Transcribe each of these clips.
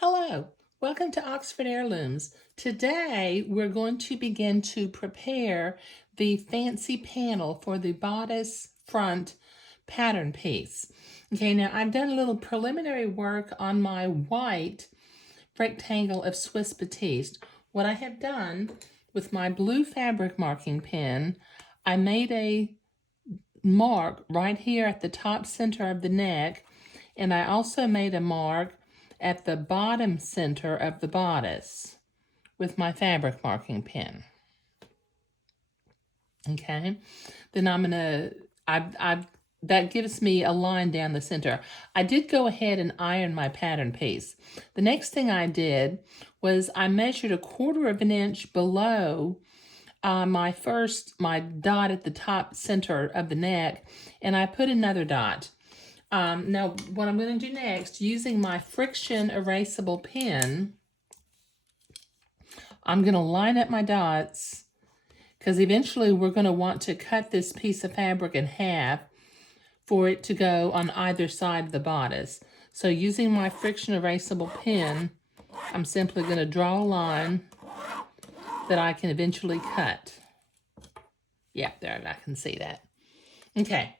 Hello, welcome to Oxford Heirlooms. Today we're going to begin to prepare the fancy panel for the bodice front pattern piece. Okay, now I've done a little preliminary work on my white rectangle of Swiss batiste. What I have done with my blue fabric marking pen, I made a mark right here at the top center of the neck, and I also made a mark at the bottom center of the bodice with my fabric marking pen. Okay, then I'm gonna, that gives me a line down the center. I did go ahead and iron my pattern piece. The next thing I did was I measured 1/4 of an inch below my dot at the top center of the neck, and I put another dot. Now, what I'm going to do next, using my friction erasable pen, I'm going to line up my dots because eventually we're going to want to cut this piece of fabric in half for it to go on either side of the bodice. So using my friction erasable pen, I'm simply going to draw a line that I can eventually cut. Yeah, there, I can see that. Okay.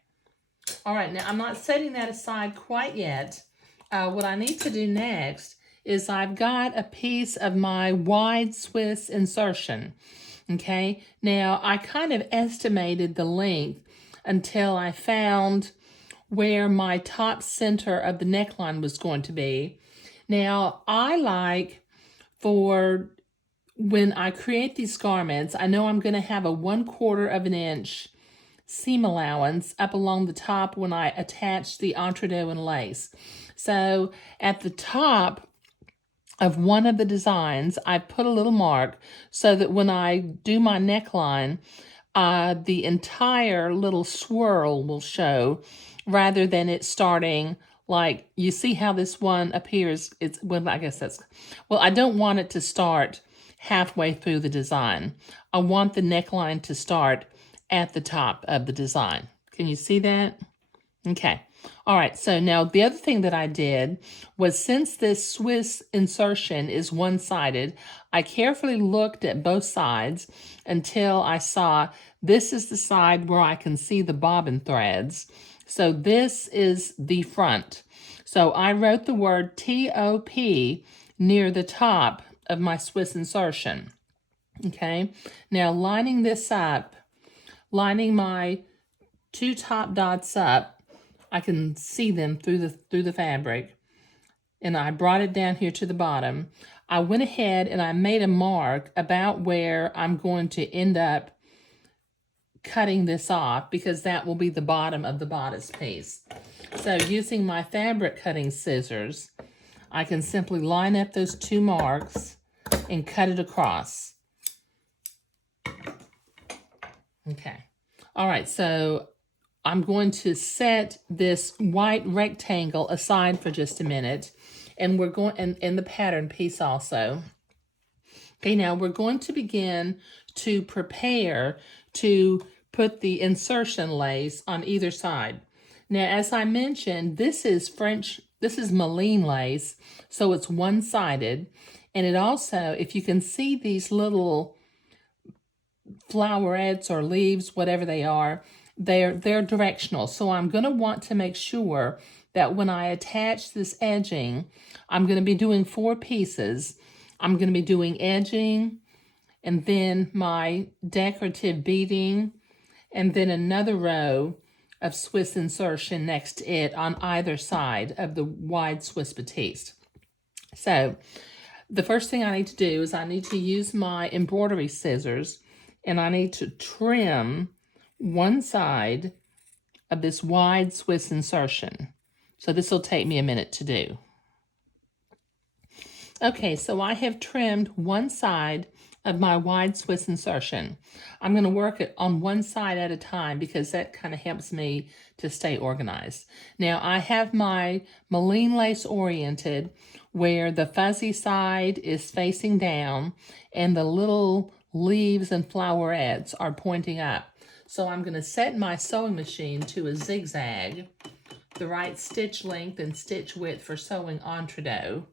All right, now I'm not setting that aside quite yet. What I need to do next is I've got a piece of my wide Swiss insertion. Okay, now I kind of estimated the length until I found where my top center of the neckline was going to be. Now, I like for when I create these garments, I know I'm going to have a 1/4 of an inch seam allowance up along the top when I attach the entredeaux and lace. So at the top of one of the designs, I put a little mark so that when I do my neckline, the entire little swirl will show rather than it starting like, you see how this one appears, well, I guess that's, well, I don't want it to start halfway through the design. I want the neckline to start at the top of the design. Can you see that? Okay. All right, so now the other thing that I did was, since this Swiss insertion is one-sided, I carefully looked at both sides until I saw this is the side where I can see the bobbin threads. So this is the front. So I wrote the word TOP near the top of my Swiss insertion. Okay, now lining this up, lining my two top dots up, I can see them through the fabric, and I brought it down here to the bottom. I went ahead and I made a mark about where I'm going to end up cutting this off, because that will be the bottom of the bodice piece. So using my fabric cutting scissors, I can simply line up those two marks and cut it across. Okay. All right, so I'm going to set this white rectangle aside for just a minute, and we're going, and the pattern piece also. Okay, now we're going to begin to prepare to put the insertion lace on either side. Now, as I mentioned, this is Malines lace, so it's one-sided, and it also, if you can see these little flowerets or leaves, whatever they are, they're directional. So I'm going to want to make sure that when I attach this edging, I'm going to be doing 4 pieces. I'm going to be doing edging, and then my decorative beading, and then another row of Swiss insertion next to it on either side of the wide Swiss batiste. So the first thing I need to do is I need to use my embroidery scissors, and I need to trim one side of this wide Swiss insertion. So this will take me a minute to do. Okay, so I have trimmed one side of my wide Swiss insertion. I'm going to work it on one side at a time because that kind of helps me to stay organized. Now I have my Malines lace oriented where the fuzzy side is facing down and the little leaves and flowerets are pointing up. So I'm going to set my sewing machine to a zigzag, the right stitch length and stitch width for sewing entredeaux.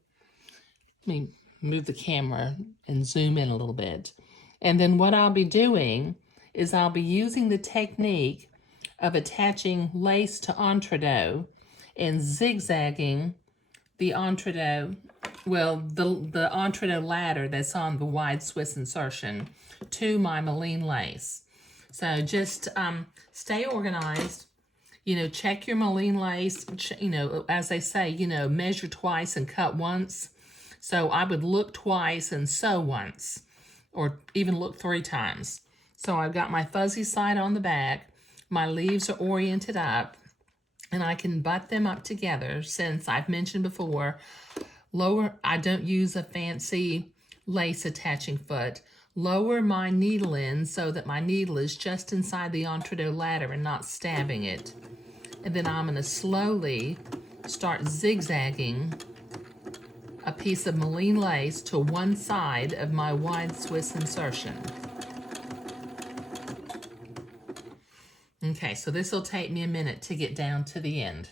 Let me move the camera and zoom in a little bit. And then what I'll be doing is I'll be using the technique of attaching lace to entredot and zigzagging the entredot, well, the entredot ladder that's on the wide Swiss insertion to my Moline lace. So just stay organized. You know, check your Moline lace, you know, as they say, you know, measure twice and cut once. So I would look twice and sew once, or even look 3 times. So I've got my fuzzy side on the back, my leaves are oriented up, and I can butt them up together since I've mentioned before, I don't use a fancy lace attaching foot. Lower my needle in so that my needle is just inside the entredot ladder and not stabbing it. And then I'm going to slowly start zigzagging a piece of Moline lace to one side of my wide Swiss insertion. Okay, so this will take me a minute to get down to the end.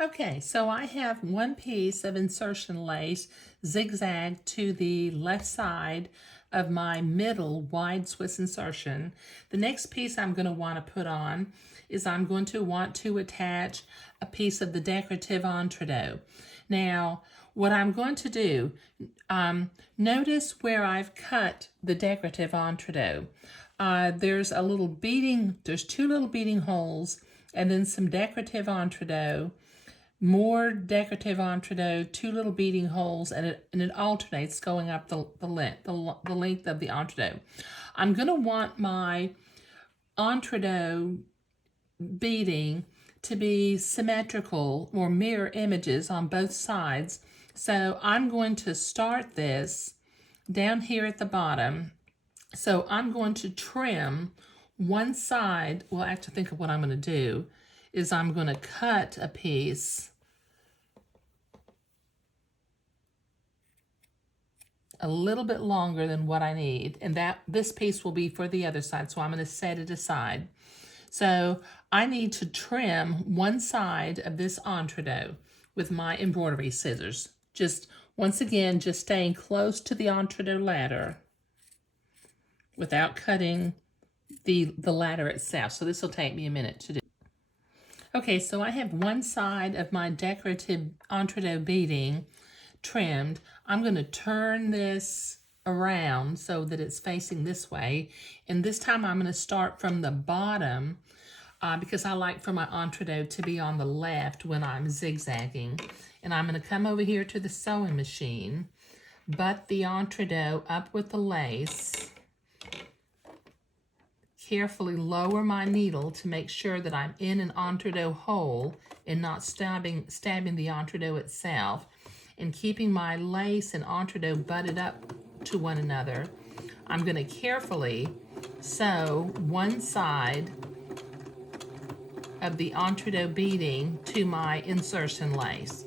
Okay, so I have one piece of insertion lace zigzagged to the left side of my middle wide Swiss insertion. The next piece I'm going to want to put on is I'm going to want to attach a piece of the decorative entredot. Now, what I'm going to do, notice where I've cut the decorative entredot. There's two little beading holes, and then some decorative entredot, more decorative entredot, 2 little beading holes, and it alternates going up the length of the entredot. I'm going to want my entredot beading to be symmetrical or mirror images on both sides. So I'm going to start this down here at the bottom. So I'm going to trim one side. Well, I have to think of what I'm going to do is I'm going to cut a piece a little bit longer than what I need, and this piece will be for the other side, so I'm going to set it aside. So I need to trim one side of this entredot with my embroidery scissors. Just once again, just staying close to the entredot ladder without cutting the ladder itself. So this will take me a minute to do. Okay, so I have one side of my decorative entredot beading trimmed. I'm going to turn this around so that it's facing this way, and this time I'm going to start from the bottom because I like for my entredot to be on the left when I'm zigzagging. And I'm going to come over here to the sewing machine, butt the entredot up with the lace, carefully lower my needle to make sure that I'm in an entredot hole and not stabbing the entredot itself, and keeping my lace and entredot butted up to one another. I'm going to carefully sew one side of the entredot beading to my insertion lace.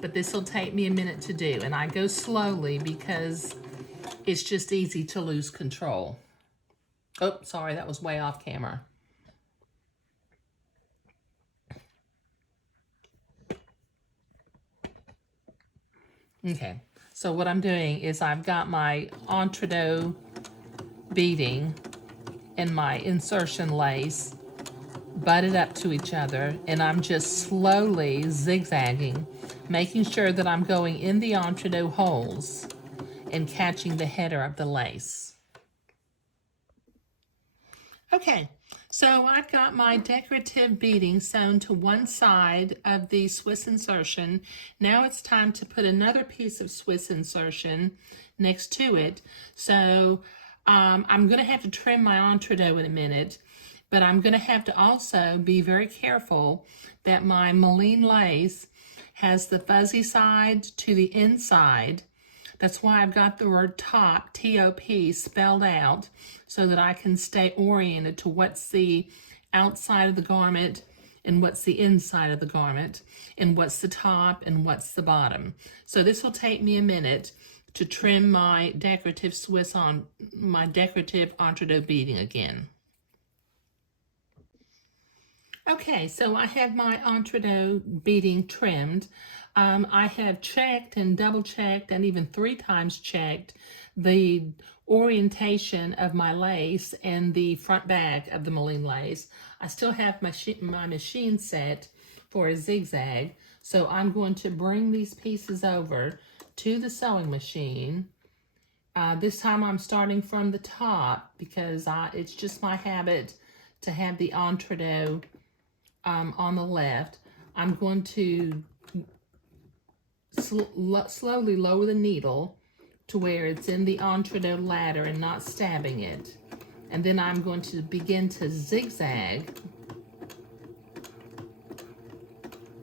But this will take me a minute to do, and I go slowly because it's just easy to lose control. Oh, sorry, that was way off camera. Okay, so what I'm doing is I've got my entredot beading and my insertion lace butted up to each other, and I'm just slowly zigzagging, making sure that I'm going in the entredot holes and catching the header of the lace. Okay, so I've got my decorative beading sewn to one side of the Swiss insertion. Now it's time to put another piece of Swiss insertion next to it. So I'm going to have to trim my entredot in a minute, but I'm going to have to also be very careful that my Moline lace has the fuzzy side to the inside. That's why I've got the word top, T-O-P, spelled out so that I can stay oriented to what's the outside of the garment and what's the inside of the garment and what's the top and what's the bottom. So this will take me a minute to trim my decorative entredot beading again. Okay, so I have my entredot beading trimmed. I have checked and double checked and even 3 times checked the orientation of my lace and the front back of the Moline lace. I still have my machine set for a zigzag, so I'm going to bring these pieces over to the sewing machine. This time I'm starting from the top because it's just my habit to have the entredeux on the left. I'm going to slowly lower the needle to where it's in the entredeux ladder and not stabbing it. And then I'm going to begin to zigzag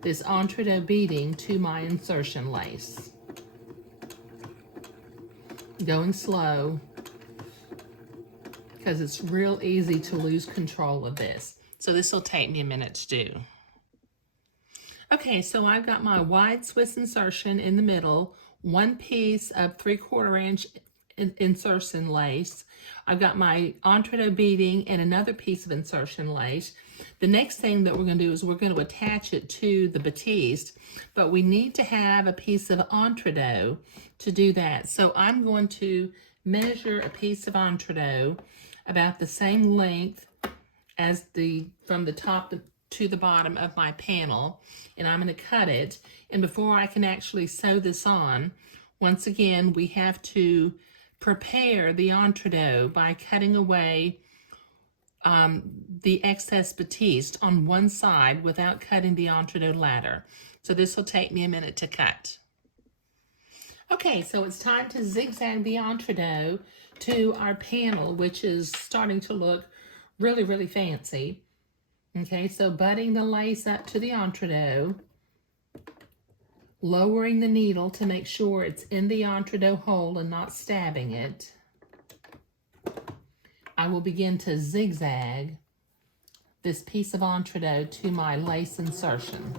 this entredeux beading to my insertion lace. Going slow because it's real easy to lose control of this. So this will take me a minute to do. Okay, so I've got my wide Swiss insertion in the middle, 1 piece of 3/4 inch insertion lace. I've got my entredeux beading and another piece of insertion lace. The next thing that we're going to do is we're going to attach it to the batiste, but we need to have a piece of entredeux to do that. So I'm going to measure a piece of entredeux about the same length as from the top to the bottom of my panel, and I'm going to cut it. And before I can actually sew this on, once again, we have to prepare the entredeux by cutting away the excess batiste on one side without cutting the entredeux ladder. So this will take me a minute to cut. Okay, so it's time to zigzag the entredeux to our panel, which is starting to look really, really fancy. Okay, so butting the lace up to the entredeux, lowering the needle to make sure it's in the entredeux hole and not stabbing it. I will begin to zigzag this piece of entredeux to my lace insertion.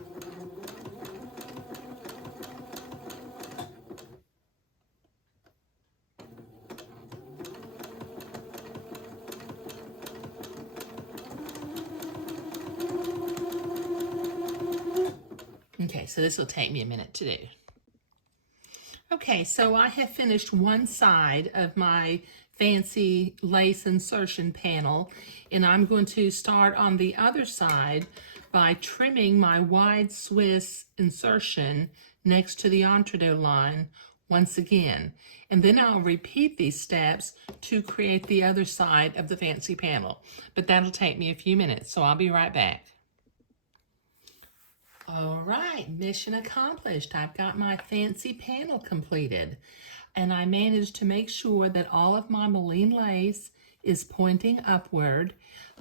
Okay, so this will take me a minute to do. Okay, so I have finished one side of my fancy lace insertion panel, and I'm going to start on the other side by trimming my wide Swiss insertion next to the entredeux line once again. And then I'll repeat these steps to create the other side of the fancy panel. But that'll take me a few minutes, so I'll be right back. All right, mission accomplished. I've got my fancy panel completed, and I managed to make sure that all of my Moline lace is pointing upward.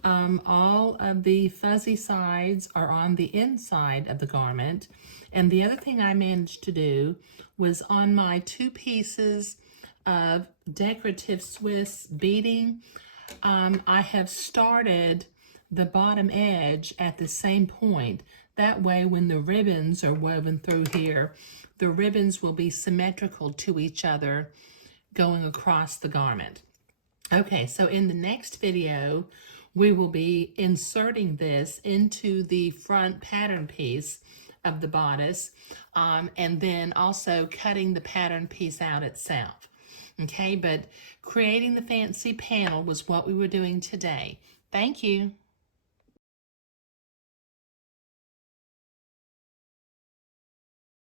All of the fuzzy sides are on the inside of the garment, and the other thing I managed to do was on my 2 pieces of decorative Swiss beading, I have started the bottom edge at the same point. That way, when the ribbons are woven through here, the ribbons will be symmetrical to each other going across the garment. Okay, so in the next video, we will be inserting this into the front pattern piece of the bodice, and then also cutting the pattern piece out itself. Okay, but creating the fancy panel was what we were doing today. Thank you.